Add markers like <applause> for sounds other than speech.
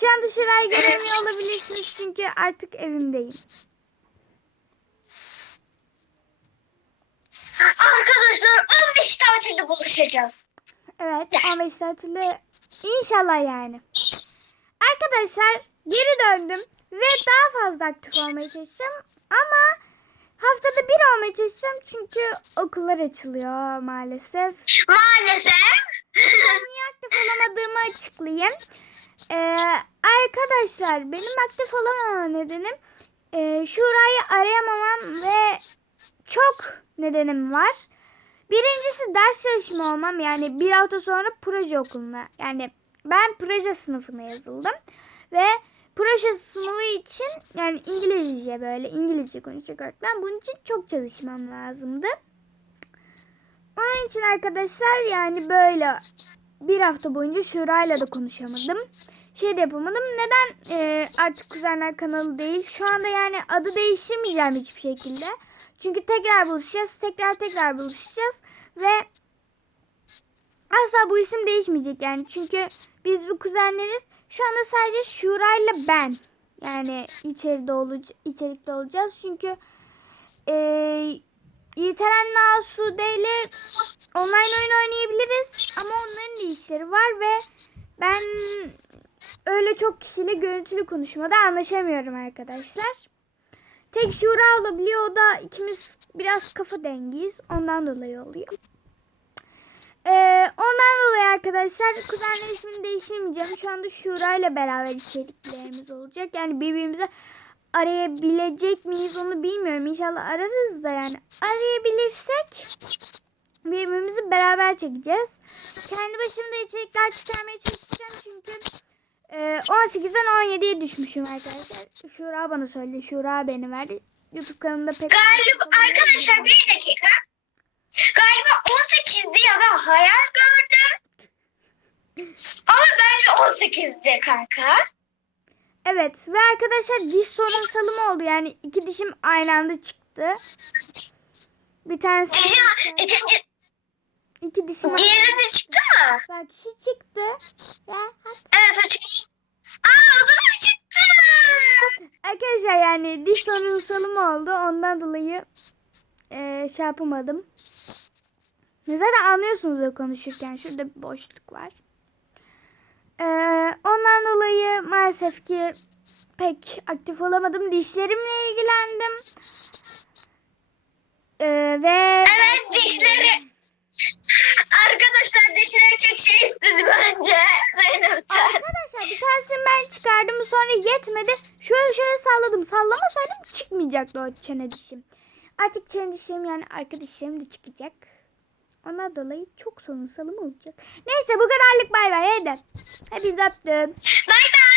Şu an dışarıyı göremiyor olabilirsiniz çünkü artık evimdeyim. Arkadaşlar 15 tatilde buluşacağız. Evet 15 tatili inşallah yani. Arkadaşlar geri döndüm ve daha fazla aktif olmaya çalışacağım. Ama haftada bir olmaya çalışacağım çünkü okullar açılıyor maalesef. Maalesef. Niye aktif olamadığımı açıklayayım. Ee, arkadaşlar benim aktif olamama nedenim e, Şura'yı arayamamam ve çok nedenim var. Birincisi ders çalışma olmam yani bir hafta sonra proje okuluna yani ben proje sınıfına yazıldım ve proje sınavı için yani İngilizce böyle İngilizce konuşacak öğretmen bunun için çok çalışmam lazımdı. Onun için arkadaşlar yani böyle bir hafta boyunca Şura'yla da konuşamadım. Şey de yapamadım. Neden e, artık Kuzenler kanalı değil? Şu anda yani adı değiştirmeyeceğim hiçbir şekilde. Çünkü tekrar buluşacağız. Tekrar tekrar buluşacağız. Ve asla bu isim değişmeyecek yani. Çünkü biz bu kuzenleriz. Şu anda sadece Şura'yla ben. Yani içeride oluc içerikte olacağız. Çünkü e, Yiğiteren Nasude ile online oyun oynayabiliriz. Ama onların da işleri var ve ben öyle çok kişiyle görüntülü konuşmada anlaşamıyorum arkadaşlar. Tek Şura olabiliyor. O da ikimiz biraz kafa dengiyiz. Ondan dolayı oluyor. Ee, ondan dolayı arkadaşlar kuzenler ismini değiştirmeyeceğim. Şu anda Şura ile beraber içeriklerimiz olacak. Yani birbirimize arayabilecek miyiz onu bilmiyorum. İnşallah ararız da yani. Arayabilirsek birbirimizi beraber çekeceğiz. Kendi başımda içerikler çıkarmaya çalışacağım çünkü e, 18'den 17'ye düşmüşüm arkadaşlar. Şura bana söyledi. Şura beni verdi. YouTube kanalımda pek... Galiba arkadaşlar bir dakika. Galiba 18'di ya da hayal gördüm. Ama bence 18'di kanka. Evet ve arkadaşlar diş sorunsalım oldu. Yani iki dişim aynı anda çıktı. Bir tanesi... Ya ikinci iki dişim... diğeri de çıktı mı? Bak şu çıktı. Ya, Evet o çıktı. Aa o da mı çıktı? Arkadaşlar yani diş sorunsalım oldu. Ondan dolayı eee şey yapamadım. Zaten anlıyorsunuz da konuşurken. Şurada bir boşluk var. Eee, ondan dolayı maalesef ki pek aktif olamadım. Dişlerimle ilgilendim. Eee, ve Evet dişleri. Arkadaşlar dişleri çok şey istedi bence. <laughs> Zeynep'ten. Arkadaşlar bir tanesini ben çıkardım sonra yetmedi. Şöyle şöyle salladım. Sallamasaydım çıkmayacaktı o çene dişim. Artık çene dişim yani arka dişlerim de çıkacak. Ona dolayı çok sorunsalım olacak. Neyse bu kadarlık bay bay hadi. Hepinizi öptüm. Bay bay.